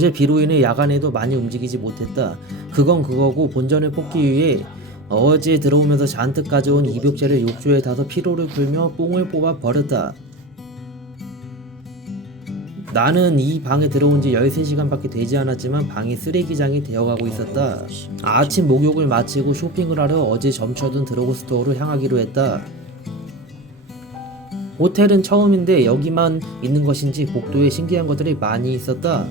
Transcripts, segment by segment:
어제 비로 인해 야간에도 많이 움직이지 못했다. 그건 그거고 본전을 뽑기 위해 어제 들어오면서 잔뜩 가져온 입욕제를 욕조에 타서 피로를 풀며 뽕을 뽑아 버렸다. 나는 이 방에 들어온 지 13시간밖에 되지 않았지만 방이 쓰레기장이 되어가고 있었다. 아침 목욕을 마치고 쇼핑을 하러 어제 점쳐둔 드러그스토어로 향하기로 했다. 호텔은 처음인데 여기만 있는 것인지 복도에 신기한 것들이 많이 있었다.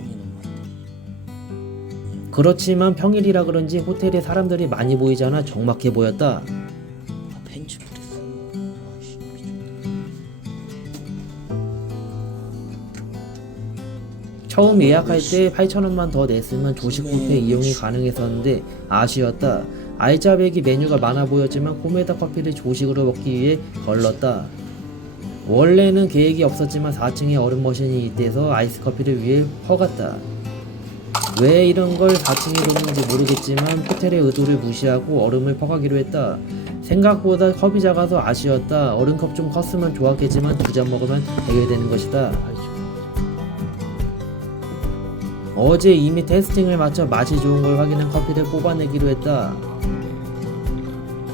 그렇지만 평일이라 그런지 호텔에 사람들이 많이 보이지 않아 적막해 보였다. 벤치프레스. 처음 예약할 때 8,000원만 더 냈으면 조식 뷔페 이용이 가능했었는데 아쉬웠다. 알짜배기 메뉴가 많아 보였지만 코메다 커피를 조식으로 먹기 위해 걸렀다. 원래는 계획이 없었지만 4층에 얼음 머신이 있대서 아이스 커피를 위해 퍼갔다. 왜 이런 걸 4층에 뒀는지 모르겠지만 호텔의 의도를 무시하고 얼음을 퍼가기로 했다. 생각보다 컵이 작아서 아쉬웠다. 얼음컵 좀 컸으면 좋았겠지만 2잔 먹으면 해결되는 것이다. 어제 이미 테스팅을 마쳐 맛이 좋은 걸 확인한 커피를 뽑아내기로 했다.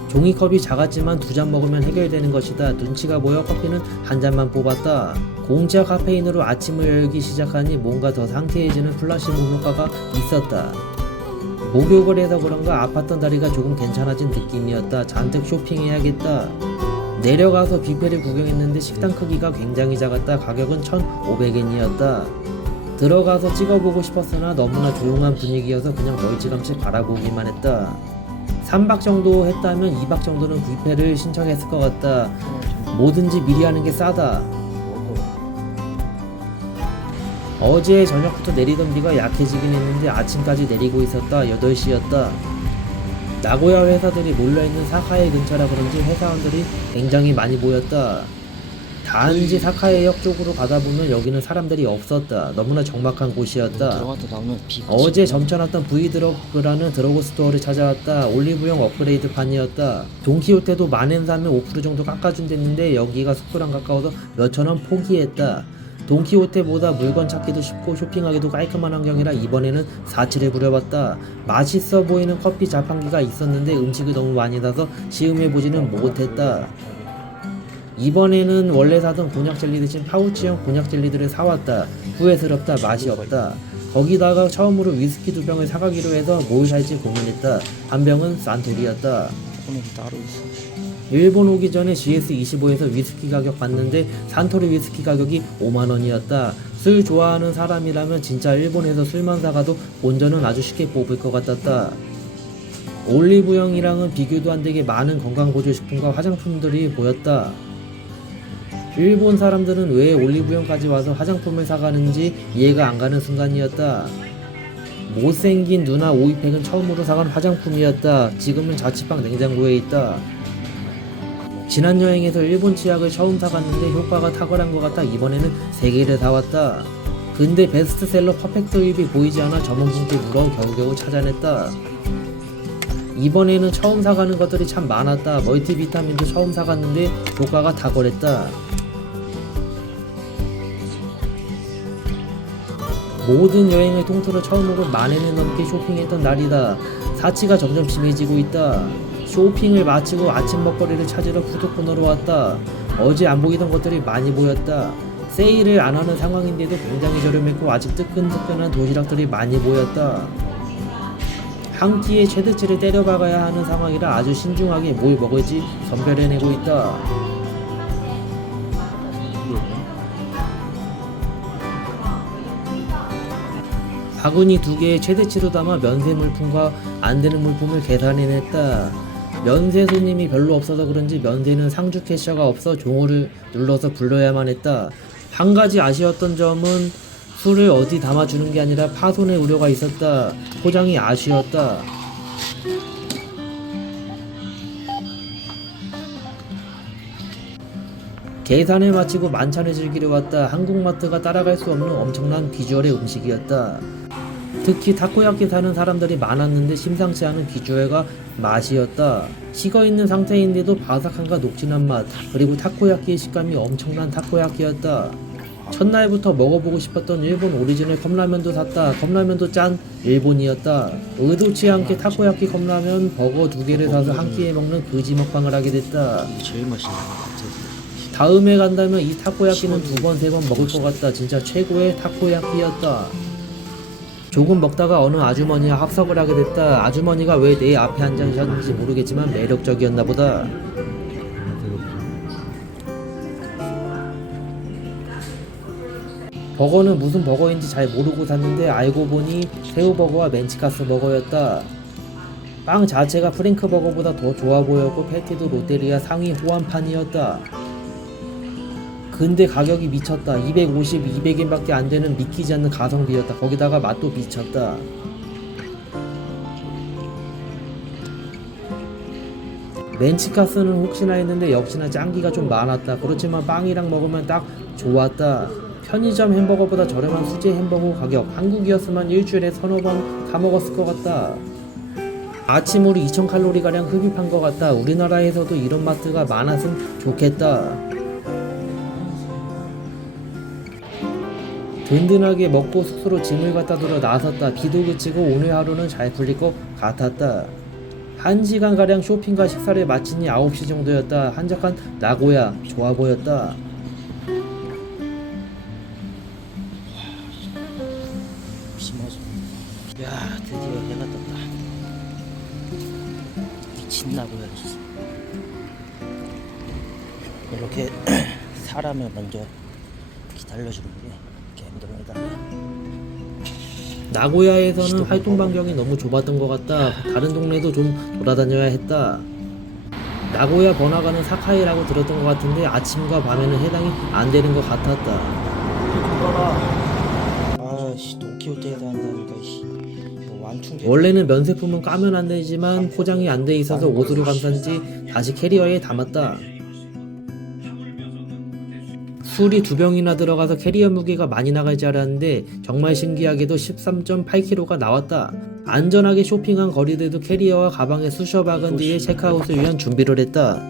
종이컵이 작았지만 2잔 먹으면 해결되는 것이다. 눈치가 보여 커피는 한 잔만 뽑았다. 공짜 카페인으로 아침을 열기 시작하니 뭔가 더 상쾌해지는 플라시보 효과가 있었다. 목욕을 해서 그런가 아팠던 다리가 조금 괜찮아진 느낌이었다. 잔뜩 쇼핑해야겠다. 내려가서 뷔페를 구경했는데 식당 크기가 굉장히 작았다. 가격은 1,500엔이었다. 들어가서 찍어보고 싶었으나 너무나 조용한 분위기여서 그냥 멀찌감치 바라보기만 했다. 3박 정도 했다면 2박 정도는 뷔페를 신청했을 것 같다. 뭐든지 미리 하는 게 싸다. 어제 저녁부터 내리던 비가 약해지긴 했는데 아침까지 내리고 있었다. 8시였다. 나고야 회사들이 몰려있는 사카에 근처라 그런지 회사원들이 굉장히 많이 보였다. 단지 사카에역 쪽으로 가다 보면 여기는 사람들이 없었다. 너무나 적막한 곳이었다. 들어갔다 나오면 비가 어제 점쳐놨던 V드럭이라는 드러그스토어를 찾아왔다. 올리브영 업그레이드 판이었다. 돈키호테도 만엔 사면 5% 정도 깎아준댔는데 여기가 숙소랑 가까워서 몇천원 포기했다. 돈키호테보다 물건 찾기도 쉽고 쇼핑하기도 깔끔한 환경이라 이번에는 사치를 부려봤다. 맛있어 보이는 커피 자판기가 있었는데 음식을 너무 많이 사서 시음해보지는 못했다. 이번에는 원래 사던 곤약 젤리 대신 파우치형 곤약 젤리들을 사왔다. 후회스럽다. 맛이 없다. 거기다가 처음으로 위스키 2병을 사가기로 해서 뭘 살지 고민했다. 한 병은 산토리였다. 코너도 따로 있어. 일본 오기 전에 GS25에서 위스키 가격 봤는데 산토리 위스키 가격이 5만원이었다. 술 좋아하는 사람이라면 진짜 일본에서 술만 사가도 본전은 아주 쉽게 뽑을 것 같았다. 올리브영이랑은 비교도 안 되게 많은 건강보조식품과 화장품들이 보였다. 일본 사람들은 왜 올리브영까지 와서 화장품을 사가는지 이해가 안 가는 순간이었다. 못생긴 누나 오이팩은 처음으로 사간 화장품이었다. 지금은 자취방 냉장고에 있다. 지난 여행에서 일본 치약을 처음 사갔는데 효과가 탁월한 것 같아 이번에는 3개를 사왔다. 근데 베스트셀러 퍼펙트 립이 보이지 않아 점원분께 물어 겨우겨우 찾아냈다. 이번에는 처음 사가는 것들이 참 많았다. 멀티비타민도 처음 사갔는데 효과가 탁월했다. 모든 여행을 통틀어 처음으로 만엔을 넘게 쇼핑했던 날이다. 사치가 점점 심해지고 있다. 쇼핑을 마치고 아침 먹거리를 찾으러 푸드코너로 왔다. 어제 안 보이던 것들이 많이 보였다. 세일을 안 하는 상황인데도 굉장히 저렴했고 아직 뜨끈뜨끈한 도시락들이 많이 보였다. 한 끼에 최대치를 때려박아야 하는 상황이라 아주 신중하게 뭘 먹을지 선별해내고 있다. 바구니 2개에 최대치로 담아 면세 물품과 안 되는 물품을 계산해냈다. 면세 손님이 별로 없어서 그런지 면세는 상주 캐셔가 없어 종호를 눌러서 불러야만 했다. 한 가지 아쉬웠던 점은 술을 어디 담아주는 게 아니라 파손의 우려가 있었다. 포장이 아쉬웠다. 계산을 마치고 만찬을 즐기러 왔다. 한국마트가 따라갈 수 없는 엄청난 비주얼의 음식이었다. 특히 타코야키 사는 사람들이 많았는데 심상치 않은 비주얼과 맛이었다. 식어있는 상태인데도 바삭함과 녹진한 맛, 그리고 타코야키의 식감이 엄청난 타코야키였다. 첫날부터 먹어보고 싶었던 일본 오리지널 컵라면도 샀다. 컵라면도 짠 일본이었다. 의도치 않게 타코야키 컵라면 버거 2개를 사서 한 끼에 먹는 거지 먹방을 하게 됐다. 이게 제일 맛있는 것 같아. 다음에 간다면 이 타코야키는 2번 3번 먹을 것 같다. 진짜 최고의 타코야키였다. 조금 먹다가 어느 아주머니와 합석을 하게 됐다. 아주머니가 왜 내 앞에 앉으셨는지 모르겠지만 매력적이었나 보다. 버거는 무슨 버거인지 잘 모르고 샀는데 알고 보니 새우버거와 멘치카스 버거였다. 빵 자체가 프랭크 버거보다 더 좋아 보였고 패티도 롯데리아 상위 호환판이었다. 근데 가격이 미쳤다. 250, 200엔밖에 안 되는 믿기지 않는 가성비였다. 거기다가 맛도 미쳤다. 멘치카스는 혹시나 했는데 역시나 짱기가 좀 많았다. 그렇지만 빵이랑 먹으면 딱 좋았다. 편의점 햄버거보다 저렴한 수제 햄버거 가격. 한국이었으면 일주일에 3~4번 사 먹었을 것 같다. 아침으로 2000칼로리가량 흡입한 것 같다. 우리나라에서도 이런 마트가 많았으면 좋겠다. 든든하게 먹고 숙소로 짐을 갖다 두러 나섰다. 비도 그치고 오늘 하루는 잘 풀릴 것 같았다. 1시간가량 쇼핑과 식사를 마치니 9시 정도였다. 한적한 나고야 좋아 보였다. 심하죠. 야, 드디어 해가 떴다. 미친나고야 진짜. 이렇게 사람을 먼저 기다려주는 게 힘듭니다. 나고야에서는 활동 반경이 너무 좁았던 것 같다. 다른 동네도 좀 돌아다녀야 했다. 나고야 번화가는 사카이라고 들었던 것 같은데 아침과 밤에는 해당이 안 되는 것 같았다. 아씨, 돈키호테에서 한다니까 씨. 뭐 완충제. 원래는 면세품은 까면 안 되지만 포장이 안 돼 있어서 옷으로 감싼지 다시 캐리어에 담았다. 술이 2병이나 들어가서 캐리어 무게가 많이 나갈 줄 알았는데 정말 신기하게도 13.8kg가 나왔다. 안전하게 쇼핑한 거리들도 캐리어와 가방에 쑤셔 박은 뒤에 체크아웃을 위한 준비를 했다.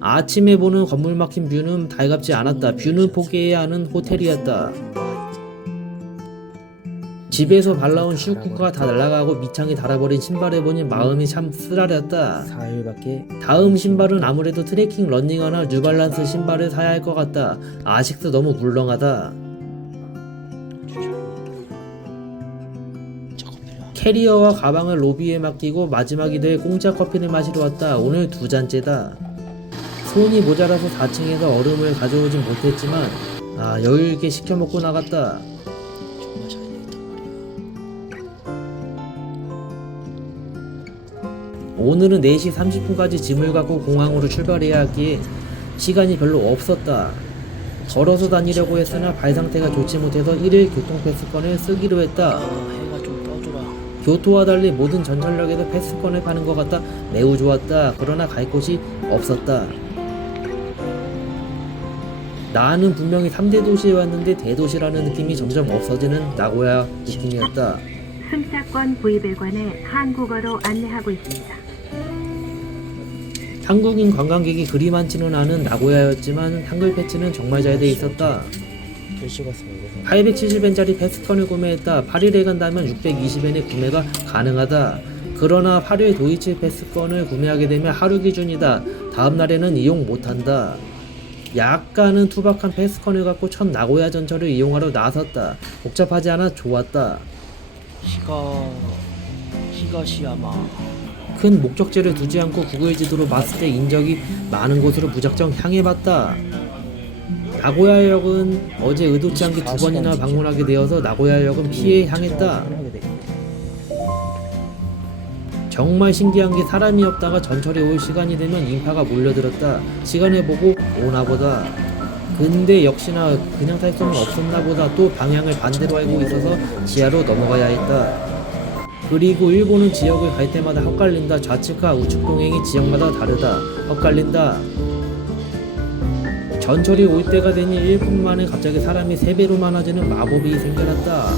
아침에 보는 건물 막힌 뷰는 달갑지 않았다. 뷰는 포기해야 하는 호텔이었다. 집에서 발라온 슈쿠가 다 날아가고 밑창에 달아버린 신발을 보니 마음이 참 쓰라렸다. 4일밖에. 다음 신발은 아무래도 트레킹 러닝화나 뉴발란스 신발을 사야 할 것 같다. 아식스 너무 물렁하다. 캐리어와 가방을 로비에 맡기고 마지막이 될 공짜 커피를 마시러 왔다. 오늘 2잔째다. 손이 모자라서 4층에서 얼음을 가져오진 못했지만 여유있게 시켜 먹고 나갔다. 정말 잘 되겠다. 오늘은 4시 30분까지 짐을 갖고 공항으로 출발해야 하기에 시간이 별로 없었다. 걸어서 다니려고 했으나 발 상태가 좋지 못해서 1일 교통패스권을 쓰기로 했다. 해가 좀 떠줘라. 교토와 달리 모든 전철역에서 패스권을 파는 것 같다. 매우 좋았다. 그러나 갈 곳이 없었다. 나는 분명히 3대 도시에 왔는데 대도시라는 느낌이 점점 없어지는 나고야 느낌이었다. 승차권 구입에 관해 한국어로 안내하고 있습니다. 한국인 관광객이 그리 많지는 않은 나고야였지만 한글 패치는 정말 잘 돼 있었다. 글씨 같으면 이거 870엔짜리 패스권을 구매했다. 8일에 간다면 620엔에 구매가 가능하다. 그러나 8일 도이치 패스권을 구매하게 되면 하루 기준이다. 다음 날에는 이용 못한다. 약간은 투박한 패스권을 갖고 첫 나고야 전철을 이용하러 나섰다. 복잡하지 않아 좋았다. 히가시야마. 큰 목적지를 두지 않고 구글 지도로 봤을 때 인적이 많은 곳으로 무작정 향해봤다. 나고야역은 어제 의도치 않게 2번이나 방문하게 되어서 나고야역은 피해 향했다. 정말 신기한 게 사람이 없다가 전철이 올 시간이 되면 인파가 몰려들었다. 시간을 보고 오나보다. 근데 역시나 그냥 살 수는 없었나 보다. 또 방향을 반대로 알고 있어서 지하로 넘어가야 했다. 그리고 일본은 지역을 갈 때마다 헛갈린다. 좌측과 우측 동행이 지역마다 다르다. 헛갈린다. 전철이 올 때가 되니 1분 만에 갑자기 사람이 3배로 많아지는 마법이 생겨났다.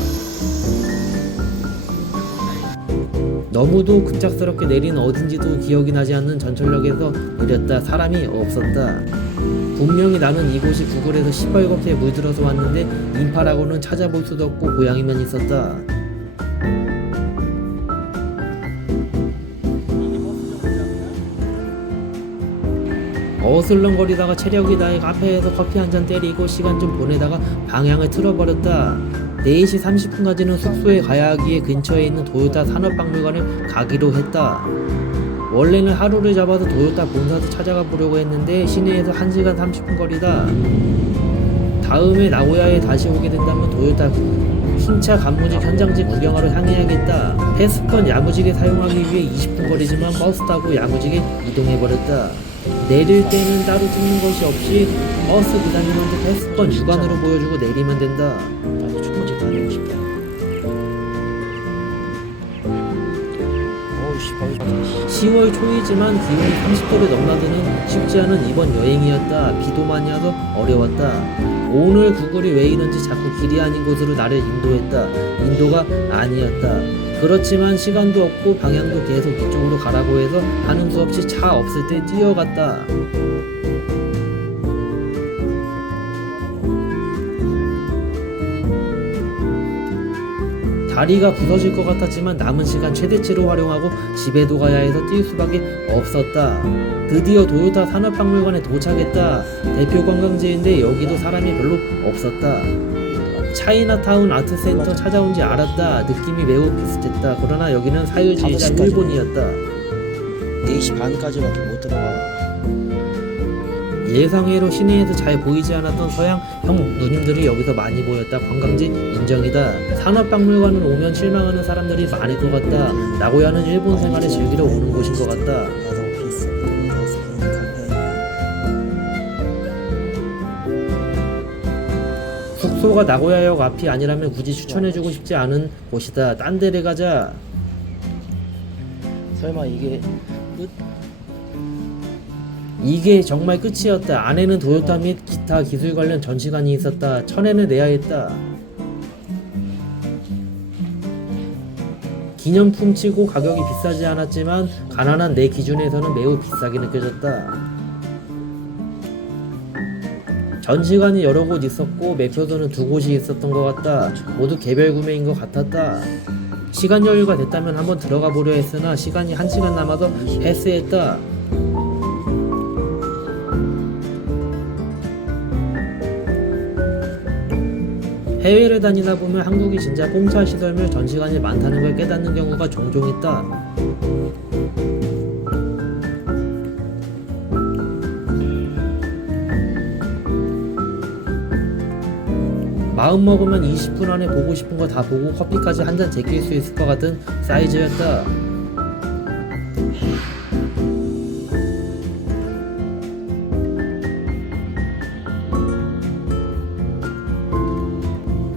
너무도 급작스럽게 내린 어딘지도 기억이 나지 않는 전철역에서 내렸다. 사람이 없었다. 분명히 나는 이곳이 구글에서 시뻘겋게 물들어서 왔는데 인파라고는 찾아볼 수도 없고 고양이만 있었다. 어슬렁거리다가 체력이 다해 카페에서 커피 한 잔 때리고 시간 좀 보내다가 방향을 틀어버렸다. 4시 30분까지는 숙소에 가야 하기에 근처에 있는 도요타 산업박물관을 가기로 했다. 원래는 하루를 잡아서 도요타 본사도 찾아가 보려고 했는데 시내에서 1시간 30분 거리다. 다음에 나고야에 다시 오게 된다면 도요타 흰차 간무직 현장지 구경하러 향해야겠다. 패스권 야무지게 사용하기 위해 20분 거리지만 버스 타고 야무지게 이동해버렸다. 내릴 때는 따로 찍는 것이 없이 버스 기사님한테 패스권 육안으로 보여주고 내리면 된다. 나도 초보지 다니고 싶다. 어우씨 벌써 10월 초이지만 기온이 30도를 넘나드는 쉽지 않은 이번 여행이었다. 비도 많이 와서 어려웠다. 오늘 구글이 왜 이런지 자꾸 길이 아닌 곳으로 나를 인도했다. 인도가 아니었다. 그렇지만 시간도 없고 방향도 계속 이쪽으로 가라고 해서 하는 수 없이 차 없을 때 뛰어갔다. 다리가 부서질 것 같았지만 남은 시간 최대치로 활용하고 집에도 가야 해서 뛸 수밖에 없었다. 드디어 도요타 산업박물관에 도착했다. 대표 관광지인데 여기도 사람이 별로 없었다. 차이나타운 아트센터 찾아온 지 알았다. 느낌이 매우 비슷했다. 그러나 여기는 사유지이자 5시까지. 일본이었다. 4시 반까지밖에 못 들어가. 예상외로 시내에서 잘 보이지 않았던 서양 형 누님들이 여기서 많이 보였다. 관광지 인정이다. 산업박물관은 오면 실망하는 사람들이 많을 것 같다. 나고야는 일본 생활을 즐기러 오는 곳인 것 같다. 나도 오피스 카페. 숙소가 나고야역 앞이 아니라면 굳이 추천해주고 싶지 않은 곳이다. 딴 데를 가자. 설마 이게 끝? 이게 정말 끝이었다. 안에는 도요타 및 기타 기술 관련 전시관이 있었다. 천엔을 내야 했다. 기념품치고 가격이 비싸지 않았지만 가난한 내 기준에서는 매우 비싸게 느껴졌다. 전시관이 여러 곳 있었고 매표소는 2곳이 있었던 것 같다. 모두 개별 구매인 것 같았다. 시간 여유가 됐다면 한번 들어가 보려 했으나 시간이 1시간 남아서 패스했다. 해외를 다니다 보면 한국이 진짜 공차 시설물 전시관이 많다는 걸 깨닫는 경우가 종종 있다. 마음 먹으면 20분 안에 보고 싶은 거 다 보고 커피까지 한 잔 제낄 수 있을 것 같은 사이즈였다.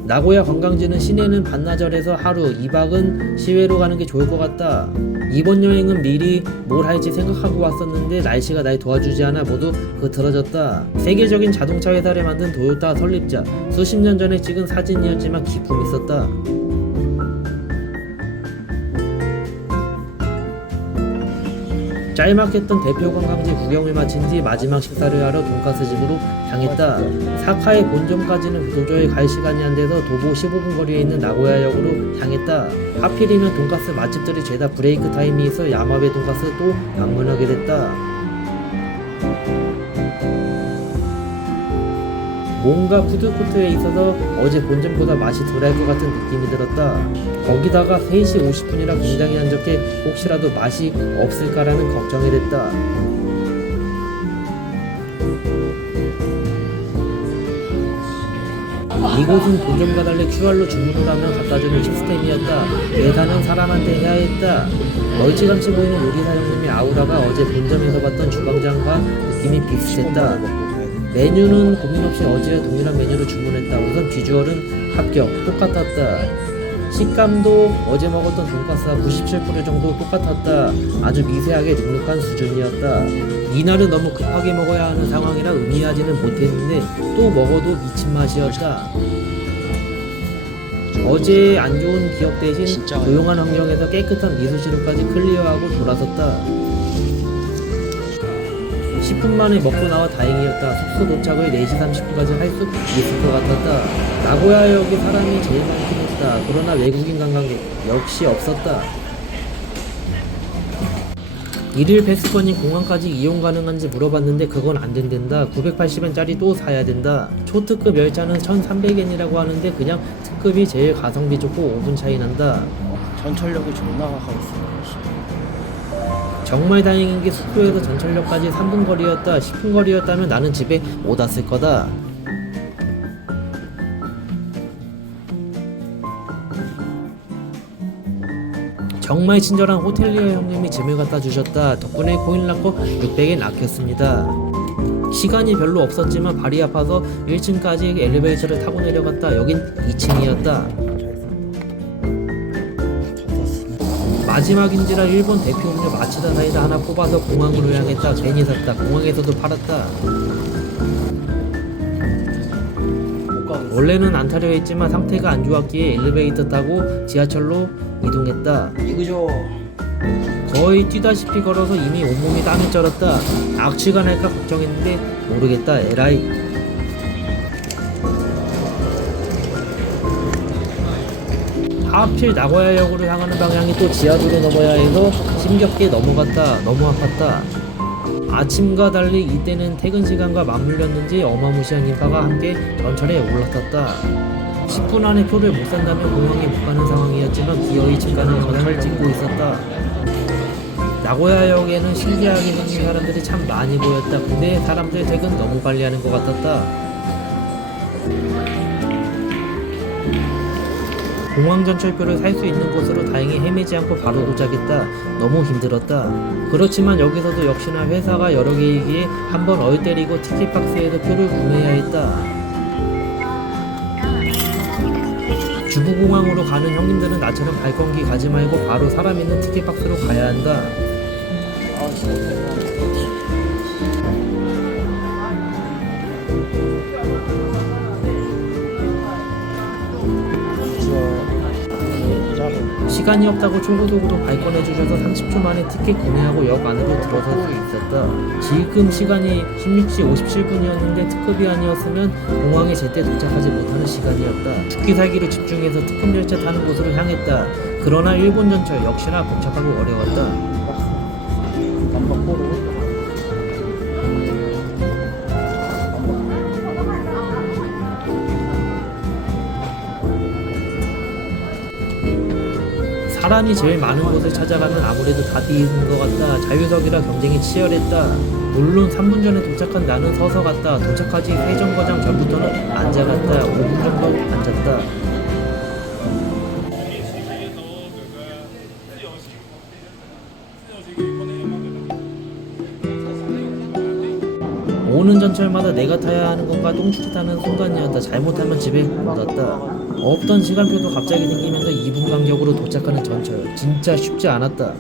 나고야 관광지는 시내는 반나절에서 하루 2박은 시외로 가는 게 좋을 것 같다. 이번 여행은 미리 뭘 할지 생각하고 왔었는데 날씨가 날 도와주지 않아 모두 흐트러졌다. 세계적인 자동차 회사를 만든 도요타 설립자, 수십 년 전에 찍은 사진이었지만 기품 있었다. 짤막했던 대표 관광지 구경을 마친 뒤 마지막 식사를 하러 돈가스 집으로 향했다. 사카의 본점까지는 도저히 갈 시간이 안 돼서 도보 15분 거리에 있는 나고야역으로 향했다. 하필이면 돈가스 맛집들이 죄다 브레이크 타임이 있어 야마베 돈가스 또 방문하게 됐다. 뭔가 푸드코트에 있어서 어제 본점보다 맛이 덜할 것 같은 느낌이 들었다. 거기다가 3시 50분이라 굉장히 한적해 혹시라도 맛이 없을까라는 걱정이 됐다. 이곳은 본점과 달리 QR로 주문을 하면 갖다주는 시스템이었다. 계산은 사람한테 해야 했다. 멀찌감치 보이는 요리사 형님의 아우라가 어제 본점에서 봤던 주방장과 느낌이 비슷했다. 메뉴는 고민 없이 어제와 동일한 메뉴를 주문했다. 우선 비주얼은 합격, 똑같았다. 식감도 어제 먹었던 돈가스와 97% 정도 똑같았다. 아주 미세하게 눅눅한 수준이었다. 이날은 너무 급하게 먹어야 하는 상황이라 의미하지는 못했는데 또 먹어도 미친 맛이었다. 어제 안 좋은 기억 대신 진짜 조용한 환경에서 깨끗한 미소시루까지 클리어하고 돌아섰다. 10분 만에 먹고 나와 다행이었다. 숙소 도착을 4시 30분까지 할 수 있을 것 같았다. 나고야역에 사람이 제일 많긴 했다. 그러나 외국인 관광객 역시 없었다. 일일 패스권이 공항까지 이용 가능한지 물어봤는데 그건 안 된댄다. 980엔짜리 또 사야 된다. 초특급 열차는 1300엔이라고 하는데 그냥 특급이 제일 가성비 좋고 5분 차이 난다. 전철역이 존나 가까웠어. 정말 다행인 게 숙소에서 전철역까지 3분 거리였다. 10분 거리였다면 나는 집에 못 왔을 거다. 정말 친절한 호텔리어 형님이 짐을 갖다 주셨다. 덕분에 코인 낳고 600엔 아꼈습니다. 시간이 별로 없었지만 발이 아파서 1층까지 엘리베이터를 타고 내려갔다. 여긴 2층이었다. 마지막인지라 일본 대표 음료 마치다 사이다 하나 뽑아서 공항으로 향했다. 괜히 샀다. 공항에서도 팔았다. 원래는 안 타려 했지만 상태가 안 좋았기에 엘리베이터 타고 지하철로 이동했다. 이거죠. 거의 뛰다시피 걸어서 이미 온몸이 땀이 쩔었다. 악취가 날까 걱정했는데 모르겠다. 에라이. 하필 나고야역으로 향하는 방향이 또 지하도로 넘어야 해서 힘겹게 넘어갔다. 너무 아팠다. 아침과 달리 이때는 퇴근 시간과 맞물렸는지 어마무시한 인파가 함께 전철에 올라탔다. 10분 안에 표를 못 산다면 공항에 못 가는 상황이었지만 기어이 집 가는 전향을 찍고 있었다. 나고야역에는 신기하게 생긴 사람들이 참 많이 보였다. 근데 사람들 퇴근 너무 빨리 하는 것 같았다. 공항 전철표를 살 수 있는 곳으로 다행히 헤매지 않고 바로 도착했다. 너무 힘들었다. 그렇지만 여기서도 역시나 회사가 여러 개이기에 한번 얼 때리고 티켓 박스에서 표를 구매해야 했다. 주부공항으로 가는 형님들은 나처럼 발권기 가지 말고 바로 사람 있는 티켓 박스로 가야 한다. 시간이 없다고 초고속으로 발권해주셔서 30초 만에 티켓 구매하고 역 안으로 들어설 수 있었다. 지금 시간이 16시 57분이었는데 특급이 아니었으면 공항에 제때 도착하지 못하는 시간이었다. 죽기 살기로 집중해서 특급 열차 타는 곳으로 향했다. 그러나 일본 전철 역시나 복잡하고 어려웠다. 사람이 제일 많은 곳을 찾아가면 아무래도 다 뒤있는 것 같다. 자유석이라 경쟁이 치열했다. 물론 3분 전에 도착한 나는 서서 갔다. 도착하지 회전거장 전부터는 앉아갔다. 5분 정도 앉았다. 오는 전철마다 내가 타야 하는 건가 똥줄타는 순간이었다. 잘못하면 집에 못 왔다. 없던 시간표도 갑자기 생기면서 2분 간격으로 도착하는 전철. 진짜 쉽지 않았다.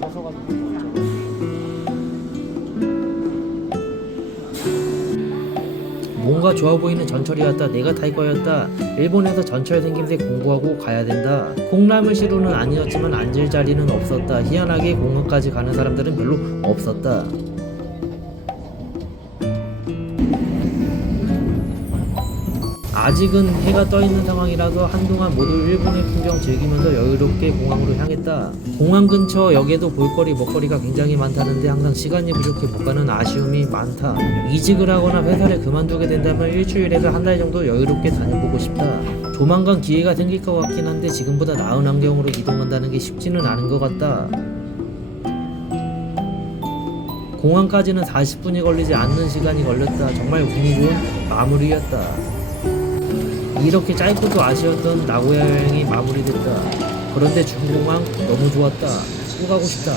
뭔가 좋아 보이는 전철이었다. 내가 탈 거였다. 일본에서 전철 생김새 공부하고 가야 된다. 콩나물시루는 아니었지만 앉을 자리는 없었다. 희한하게 공항까지 가는 사람들은 별로 없었다. 아직은 해가 떠있는 상황이라서 한동안 모두 일본의 풍경 즐기면서 여유롭게 공항으로 향했다. 공항 근처 역에도 볼거리 먹거리가 굉장히 많다는데 항상 시간이 부족해 못 가는 아쉬움이 많다. 이직을 하거나 회사를 그만두게 된다면 일주일에서 한 달 정도 여유롭게 다녀보고 싶다. 조만간 기회가 생길 것 같긴 한데 지금보다 나은 환경으로 이동한다는 게 쉽지는 않은 것 같다. 공항까지는 40분이 걸리지 않는 시간이 걸렸다. 정말 운이 좋은 마무리였다. 이렇게 짧고도 아쉬웠던 나고야 여행이 마무리됐다. 그런데 중공항 너무 좋았다. 또 가고 싶다.